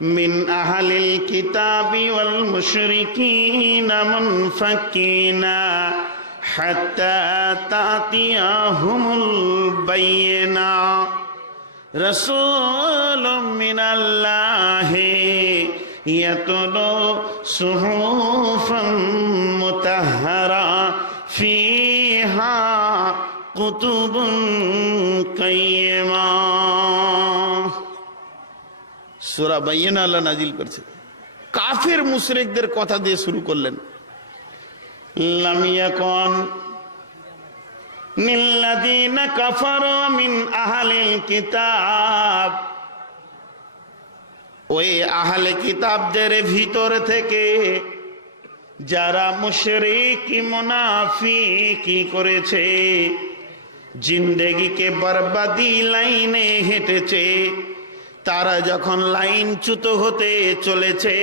মিন আহলিল কিতাবি ওয়াল মুশরিকিনা মুনফাকিনা হাত্তা তাতিয়াহুমুল বাইয়িনা রাসূলুম মিনাল্লাহি ইয়াতলু সুহুফাম মুতাহহারা ফিহা কুতুবুন কাইয়্যিমা। সূরা বাইয়িনা আল্লাহ নাজিল করছে। কাফির মুশরিকদের কথা দিয়ে শুরু করলেন। লাম ইয়াকুন লিল্লাযীনা কাফারু মিন আহলিল কিতাব, ওই আহলে কিতাবদের ভিতর থেকে যারা মুশরিক মুনাফিকি করেছে, জিন্দেগিকে বরবাদি লাইনে হেঁটেছে, তারা যখন লাইনচ্যুত হতে চলেছে,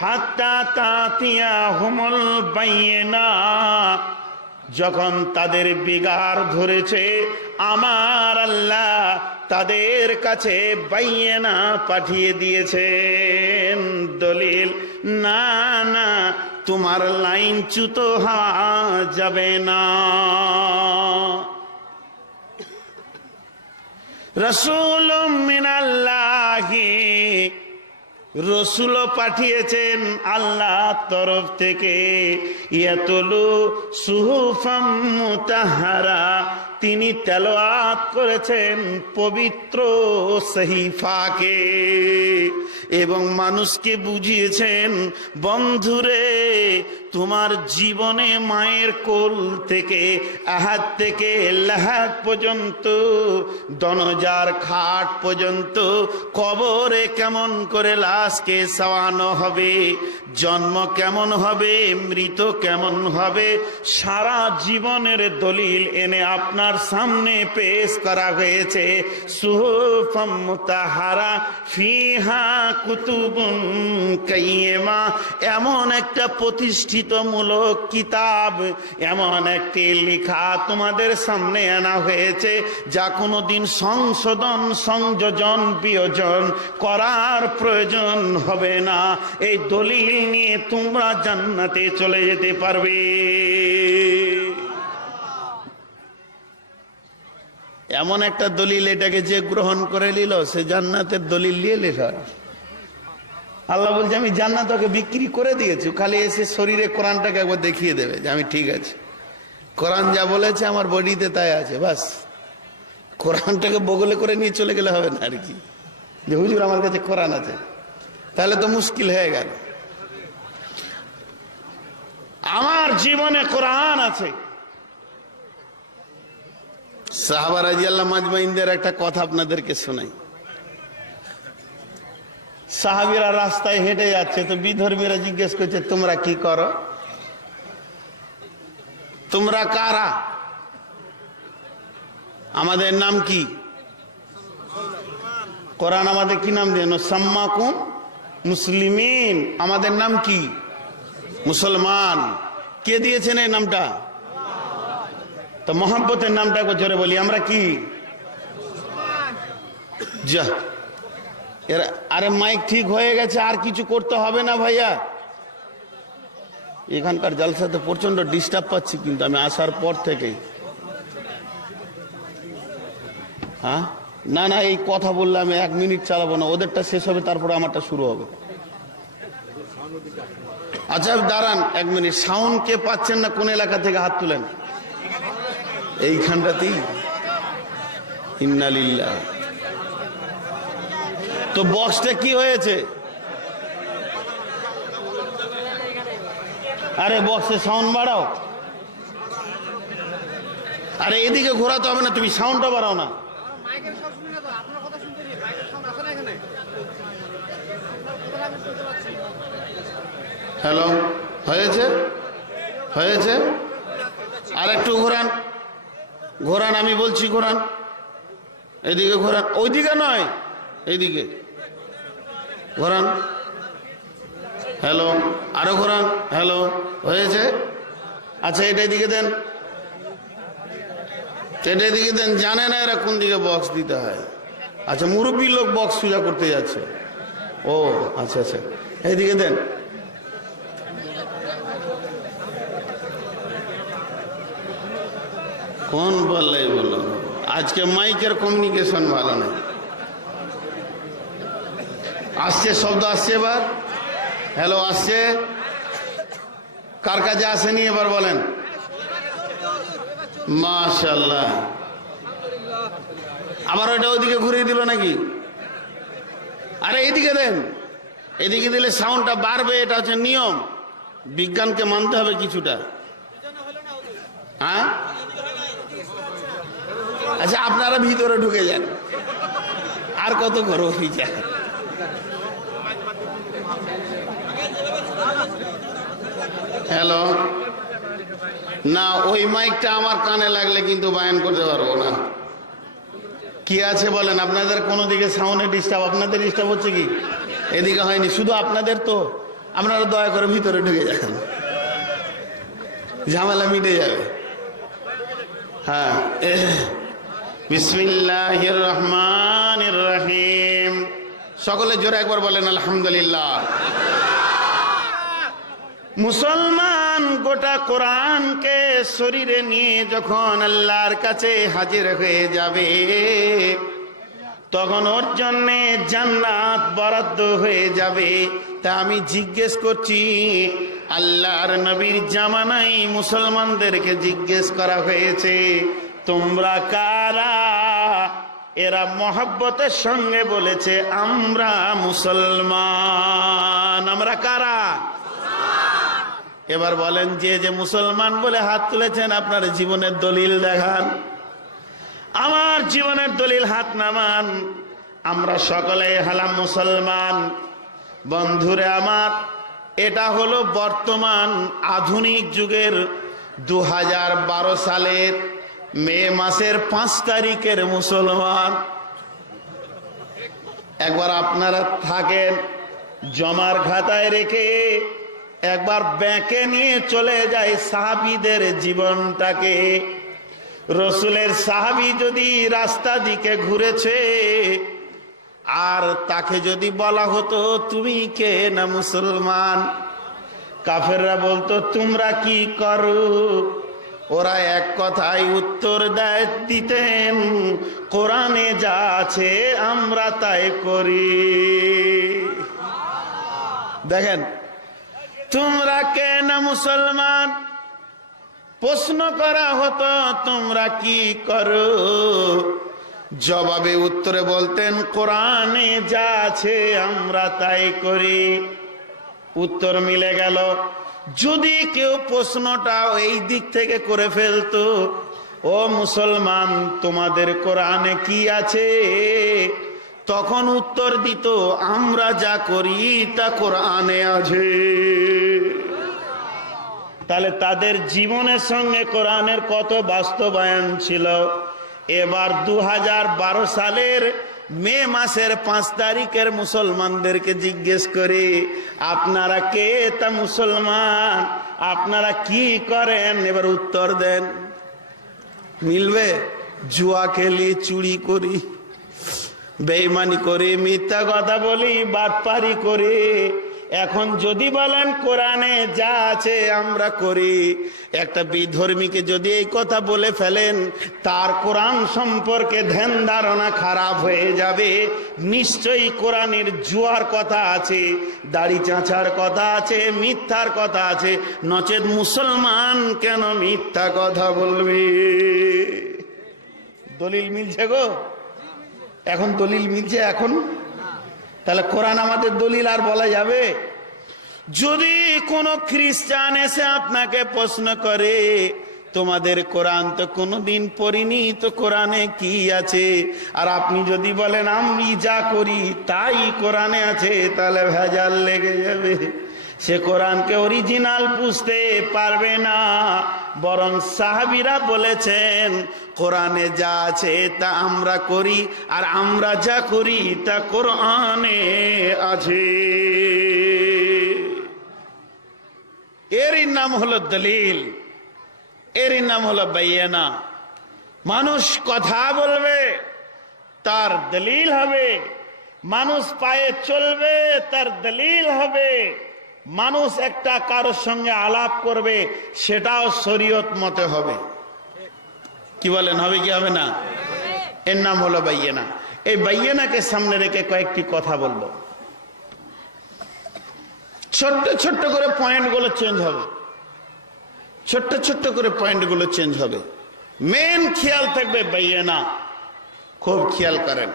হাত্তা তাতিয়াহুমুল বাইয়িনা, যখন তাদের বিগার ধরেছে, আমার আল্লাহ তাদের কাছে বাইয়িনা পাঠিয়ে দিয়েছেন, দলিল। না না, তোমার লাইনচ্যুত হওয়া যাবে না। রাসূলুম মিনাল্লাহি, রসুল পাঠিয়েছেন আল্লাহর তরফ থেকে। ইয়াতলু সুহুফাম মুতাহহারা, তিনি তেলাওয়াত করেছেন পবিত্র সহিফাকে এবং মানুষকে বুঝিয়েছেন, বন্ধুরে তোমার জীবনে মায়ের কোল থেকে আহাত থেকে লাহাত পর্যন্ত, দনজার খাট পর্যন্ত কবরে কেমন করে লাশকে শোয়ানো হবে, জন্ম কেমন হবে, মৃত কেমন হবে, সারা জীবনের দলিল এনে আপনার সামনে পেশ করা হয়েছে। সুহুফাম মুতাহহারা ফিহা কুতুবুন কাইয়্যিমা, এমন একটা প্রতিষ্ঠিতমূলক কিতাব, এমন একটি লেখা তোমাদের সামনে আনা হয়েছে যা কোনোদিন সংশোধন, সংযোজন, বিয়োজন করার প্রয়োজন হবে না। এই দলিল নিয়ে তোমরা জান্নাতে চলে যেতে পারবে। এমন একটা দলিল, এটাকে যে গ্রহণ করে নিল সে জান্নাতের দলিল নিয়ে লেখা। আল্লাহ বলছে আমি জান্নাত ওকে বিক্রি করে দিয়েছি, খালি এসে শরীরে কোরআনটাকে একবার দেখিয়ে দেবে যে আমি ঠিক আছে, কোরআন যা বলেছে আমার বডিতে তাই আছে, বাস। কোরআনটাকে বগলে করে নিয়ে চলে গেলে হবে না আর কি, যে হুজুর আমার কাছে কোরআন আছে, তাহলে তো মুশকিল হয়ে গেল। আমার জীবনে কোরআন আছে। সাহাবা রাদিয়াল্লাহু মাজমাইনদের একটা কথা আপনাদেরকে শোনাই। সাহাবীরা রাস্তায় হেঁটে যাচ্ছে, তো বিধর্মীরা জিজ্ঞেস করছে তোমরা কি করো, তোমরা কারা, আমাদের নাম কি? কোরআন আমাদের কি নাম দিয়ে? সাম্মাকুম মুসলিমিন, আমাদের নাম কি? মুসলমান। কে দিয়েছেন এই নামটা? তো মহব্বতের নামটা একবার জোরে বলি, আমরা কি? যা, আরে মাইক ঠিক হয়ে গেছে, আর কিছু করতে হবে না ভাইয়া। এখানকার জলসাতে প্রচন্ড ডিস্টার্ব পাচ্ছি কিন্তু আমি আসার পর থেকেই। হ্যাঁ, না না, এই কথা বললে আমি 1 মিনিট চালাবো না, ওদেরটা শেষ হবে তারপরে আমারটা শুরু হবে। আচ্ছা দাঁড়ান 1 মিনিট, সাউন্ড কে পাচ্ছেন না কোন এলাকা থেকে হাত তুলেন। এইখানটাতেই ইন্না লিল্লাহ। তো বক্সটা কি হয়েছে? আরে বক্সে সাউন্ড বাড়াও। আরে এদিকে ঘোরাতে হবে না, তুমি সাউন্ডটা বাড়াও না। হ্যালো, হয়েছে হয়েছে, আর একটু ঘোরান ঘোরান, আমি বলছি ঘোরান, এদিকে ঘোরান, ওইদিকে নয় এইদিকে ঘোরান। হ্যালো, আরো ঘোরান। হ্যালো, হয়েছে? আচ্ছা এটা দিকে দেন, এটা দিকে দেন। জানে না এরা কোন দিকে বক্স দিতে হয়। আচ্ছা মুরব্বী লোক বক্স পূজা করতে যাচ্ছে, ও আচ্ছা আচ্ছা, এইদিকে দেন। কোন বললে বললো, আজকে মাইকের কমিউনিকেশন ভালো নেই। আসছে, শব্দ আসছে এবার, হ্যালো আসছে। কার কাছে আসেনি এবার বলেন? মাশাআল্লাহ। আবার ওইটা ওইদিকে ঘুরিয়ে দিল নাকি? আরে এইদিকে দেন, এদিকে দিলে সাউন্ডটা বাড়বে, এটা হচ্ছে নিয়ম, বিজ্ঞানকে মানতে হবে কিছুটা। হ্যাঁ আচ্ছা, আপনারা ভিতরে ঢুকে যান, আর কত করো বিচার। হ্যালো, না ওই মাইকটা আমার কানে লাগলে কিন্তু বায়ান করতে পারবো না। কি আছে বলেন? আপনাদের কোনো দিকে সাউন্ডে ডিস্টার্ব, আপনাদের ডিস্টার্ব হচ্ছে কি? এদিকে হয়নি, শুধু আপনাদের। তো আপনারা দয়া করে ভিতরে ঢুকে যান, ঝামেলা মিটে যাবে। হ্যাঁ, বিসমিল্লাহির রহমানির রহিম। সকলে জোরে একবার বলেন আলহামদুলিল্লাহ। মুসলমান গোটা কোরআনকে শরীরে নিয়ে যখন আল্লাহর কাছে হাজির হয়ে যাবে, তখন ওর জন্যে জান্নাত বরাদ্দ হয়ে যাবে। তা আমি জিজ্ঞেস করছি, আল্লাহর নবীর জামানায় মুসলমানদেরকে জিজ্ঞেস করা হয়েছে, তোমরা কারা? এরা মহব্বতের সঙ্গে বলেছে, আমরা মুসলমান। আমরা কারা? এবার বলেন, যে যে মুসলমান বলে হাত তুলেছেন, আপনার জীবনের দলিল দেখান। আমার জীবনের দলিল হাত নামান। আমরা সকলে হলাম মুসলমান। বন্ধুরে আমার, এটা হলো বর্তমান আধুনিক যুগের 2012 সালের মে মাসের 5 তারিখের মুসলমান। একবার আপনারা থাকেন জমার খাতায় রেখে, একবার ব্যাংকে নিয়ে চলে যায় সাহাবীদের জীবনটাকে। রসুলের সাহাবী যদি রাস্তা দিকে ঘুরেছে, আর তাকে যদি বলা হতো তুমি কে? না মুসলমান। কাফেররা বলতো তোমরা কি করো? ওরা এক কথায় উত্তর দিতেন, কোরআনে যা আছে আমরা তাই করি। দেখেন, তোমরা কে? না মুসলমান। প্রশ্ন করা হতো তোমরা কি করো? জবাবে উত্তরে বলতেন, কোরআনে যা আছে আমরা তাই করি। উত্তর মিলে গেল। যদি কেউ প্রশ্নটা এই দিক থেকে করে ফেলতো, ও মুসলমান তোমাদের কোরআনে কি আছে? তখন উত্তর দিত, আমরা যা করি তা কোরআনে আছে। তাহলে তাদের জীবনের সঙ্গে কোরআনের কত বাস্তবায়ন ছিল। এবার 2012 সালের মে মাসের 5 তারিখের মুসলমানদেরকে জিজ্ঞেস করে, আপনারা কে? তা মুসলমান। আপনারা কি করেন? এবার উত্তর দেন। মিলবে? জুয়া খেলি, চুরি করি, বেঈমানি করি, মিথ্যা কথা বলি, বাটপারি করি। এখন যদি বলেন কোরআনে যা আছে আমরা করি, একটা বিধর্মীকে যদি এই কথা বলে ফেলেন, তার কোরআন সম্পর্কে ধ্যান ধারণা খারাপ হয়ে যাবে। নিশ্চয়ই কোরআনের জুয়ার কথা আছে, দাড়ি চাঁচার কথা আছে, মিথ্যার কথা আছে, নচেত মুসলমান কেন মিথ্যা কথা বলবে? দলিল মিলছে গো? এখন দলিল মিলছে এখন? তাহলে কোরআন আমাদের দলিল আর বলা যাবে? যদি কোনো খ্রিস্টান এসে আপনাকে প্রশ্ন করে, তোমাদের কোরআন তো কোনোদিন পড়িনি, তো কোরআনে কি আছে? আর আপনি যদি বলেন আমি যা করি তাই কোরআনে আছে, তাহলে ভেজাল লেগে যাবে। সে কোরআনকে অরিজিনাল বুঝতে পারবে না। বরং সাহাবীরা বলেছেন, কোরআনে যা আছে তা আমরা করি, আর আমরা যা করি তা কোরআনে আছে। এরই নাম হলো দলিল, এরই নাম হলো বাইয়ানা। মানুষ কথা বলবে, তার দলিল হবে। মানুষ পায়ে চলবে, তার দলিল হবে। মানুষ একটা কারোর সঙ্গে আলাপ করবে, সেটাও শরীয়ত মতে হবে। কি বলেন, হবে কি হবে না? এর নাম হলো বাইয়েনা। এই বাইয়েনাকে সামনে রেখে কয়েকটি কথা বলবো। ছোট্ট ছোট্ট করে পয়েন্টগুলো চেঞ্জ হবে, ছোট্ট ছোট্ট করে পয়েন্টগুলো চেঞ্জ হবে। মেন খেয়াল থাকবে বাইয়েনা, খুব খেয়াল করেন।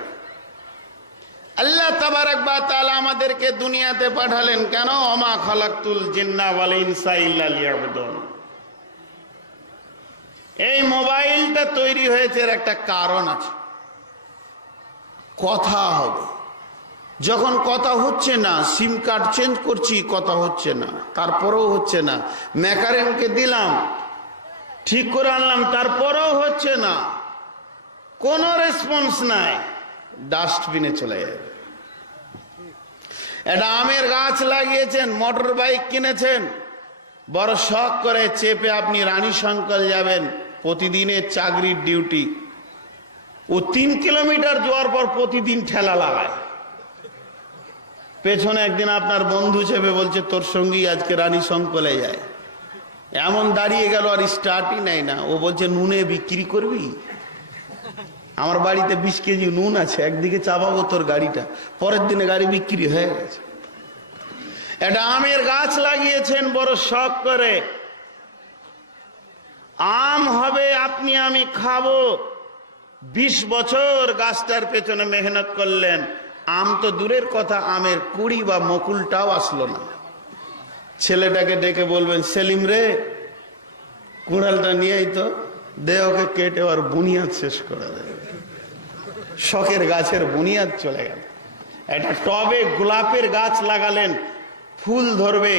আল্লাহ তাবারাক ওয়া তাআলা আমাদেরকে দুনিয়াতে পাঠালেন কেন? ওমা খালাকতুল জিন্না ওয়াল ইনসা ইল্লা লিয়াবুদুন। এই মোবাইলটা তৈরি হয়েছে এর একটা কারণ আছে। কথা হবে, যখন কথা হচ্ছে না, সিম কার্ড চেঞ্জ করছি, কথা হচ্ছে না, তারপরেও হচ্ছে না, মেকানিককে দিলাম, ঠিক করে আনলাম, তারপরেও হচ্ছে না, কোনো রেসপন্স নাই, ডাস্টবিনে চলে যাবে। একটা আমের গাছ লাগিয়েছেন, মোটর বাইক কিনেছেন, বড় শখ করে চেপে আপনি রানী শঙ্কর যাবেন, প্রতিদিনের চাকরির ডিউটি, ও 3 কিলোমিটার যাওয়ার পর প্রতিদিন ঠেলা লাগায়। পেছনে একদিন আপনার বন্ধু চেপে বলছে তোর সঙ্গেই আজকে রানী শঙ্করে যায়, এমন দাঁড়িয়ে গেল আর স্টার্টই নেয় না। ও বলছে নুনে বিক্রি করবি? আমার বাড়িতে 20 কেজি নুন আছে, একদিকে চাপাবো তোর গাড়িটা, পরের দিনে গাড়ি বিক্রি হয়ে গেছে। একটা আমের গাছ লাগিয়েছেন বড় শখ করে, আম হবে, আপনি আমি খাবো, 20 বছর গাছটার পেছনে মেহনত করলেন, আম তো দূরের কথা, আমের কুড়ি বা মকুলটাও আসলো না। ছেলেটাকে ডেকে বলবেন, সেলিম রে, কুড়ালটা নিয়েই তো দে, ওকে কেটে আর বুনিয়াদ শেষ করে দেবে। শখের গাছের বুনিয়াদ চলে গেল। একটা টবে গোলাপের গাছ লাগালেন, ফুল ধরবে,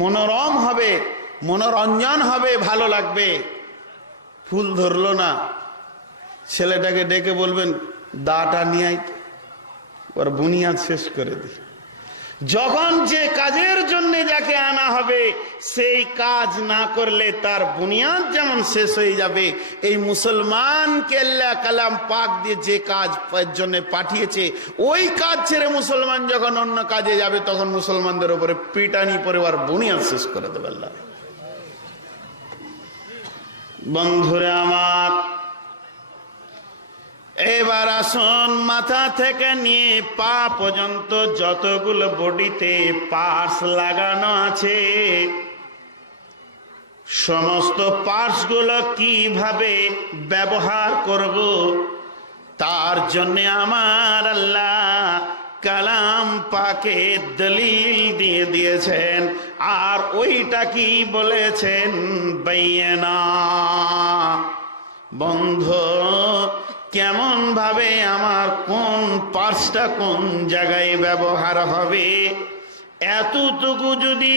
মনোরম হবে, মনোরঞ্জন হবে, ভালো লাগবে, ফুল ধরলো না। ছেলেটাকে ডেকে বলবেন দাটা নিয়ে ওর বুনিয়াদ শেষ করে দি। যখন যে কাজের জন্য যাকে আনা হবে সেই কাজ না করলে তার বুনিয়াদ যেমন শেষ হয়ে যাবে, এই মুসলমানকে আল্লাহ কালাম পাক দিয়ে যে কাজ জন্য পাঠিয়েছে, ওই কাজ ছেড়ে মুসলমান যখন অন্য কাজে যাবে তখন মুসলমানদের উপরে পিটানি পরিবার বুনিয়াদ শেষ করে দেবে আল্লাহ। বন্ধুরা আমার, এবার আসুন, মাথা থেকে নিয়ে পা পর্যন্ত যতগুলো বডিতে পার্টস লাগানো আছে, সমস্ত পার্টস গুলো কিভাবে ব্যবহার করব, তার জন্য আমার আল্লাহ কালাম পাকে দলিল দিয়ে দিয়েছেন। আর ওইটা কি বলেছেন? বাইয়েনা। বন্ধু, কেমন ভাবে আমার কোন পার্টসটা কোন জায়গায় ব্যবহার হবে, এতটুকু যদি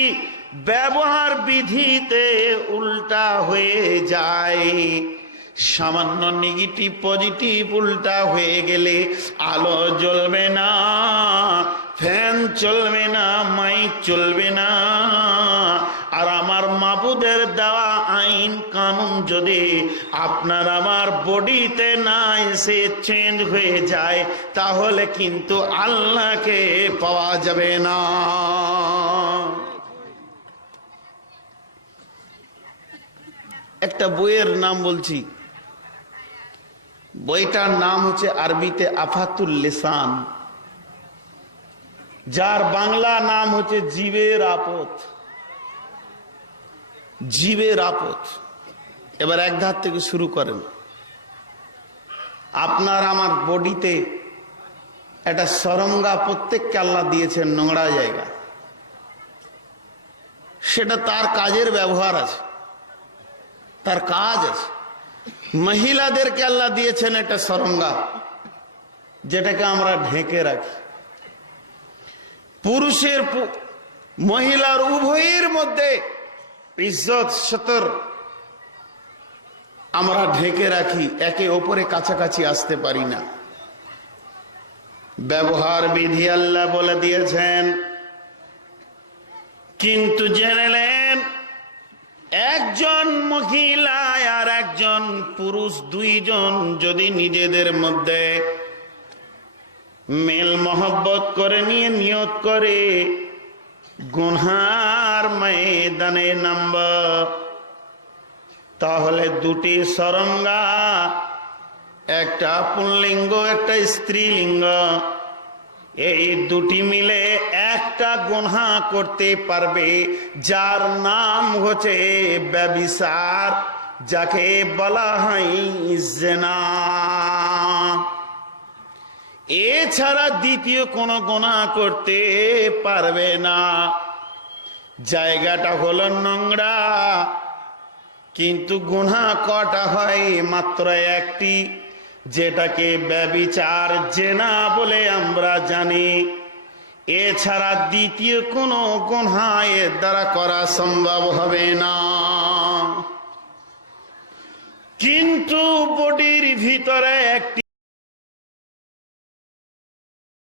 ব্যবহার বিধিতে উল্টা হয়ে যায়, সামান্য নেগেটিভ পজিটিভ উল্টা হয়ে গেলে আলো জ্বলবে না, ফ্যান চলবে না, মাইক চলবে না। আর আমার মাবুদের দেওয়া আইন কানুন যদি আপনার আমার বডিতে না এসে চেঞ্জ হয়ে যায়, তাহলে কিন্তু আল্লাহকে পাওয়া যাবে না। একটা বইয়ের নাম বলছি, বইটার নাম হচ্ছে আরবিতে আফাতুল লিসান, যার বাংলা নাম হচ্ছে জীবের আপদ। জীবের আপদ। এবার এক ধার থেকে শুরু করেন। আপনার আমার বডিতে একটা সরঙ্গা প্রত্যেককে আল্লাহ দিয়েছেন, নোংরা জায়গা, সেটা তার কাজের ব্যবহার আছে, তার কাজ আছে। মহিলাদেরকে আল্লাহ দিয়েছেন একটা সরঙ্গা, যেটাকে আমরা ঢেকে রাখি। পুরুষের মহিলার উভয়ের মধ্যে ইজ্জত সতর আমরা ঢেকে রাখি, একে অপরে কাছাকাছি আসতে পারি না। ব্যবহার বিধি আল্লাহ বলে দিয়েছেন, কিন্তু জেনে নেন, একজন মহিলা আর একজন পুরুষ দুইজন যদি নিজেদের মধ্যে মেল মহব্বত করে নিয়ে নিয়ত করে গুনহার ময়দানে নামব, তাহলে দুটি সরঙ্গা, একটা পুল্লিঙ্গ একটা স্ত্রীলিঙ্গ, এই দুটি মিলে একটা গুনহা করতে পারবে, যার নাম হচ্ছে ব্যভিচার, যাকে বলা হয় জিনা। এছাড়া দ্বিতীয় কোনো গুনাহ করতে পারবে না। জায়গাটা হলো নোংরা, কিন্তু গুনাহ কটা হয়? মাত্র একটি, যেটাকে ব্যভিচার জিনা বলে আমরা জানি। এছাড়া দ্বিতীয় কোনো গুনাহ এর দ্বারা করা সম্ভব হবে না। কিন্তু বডির ভিতরে একটি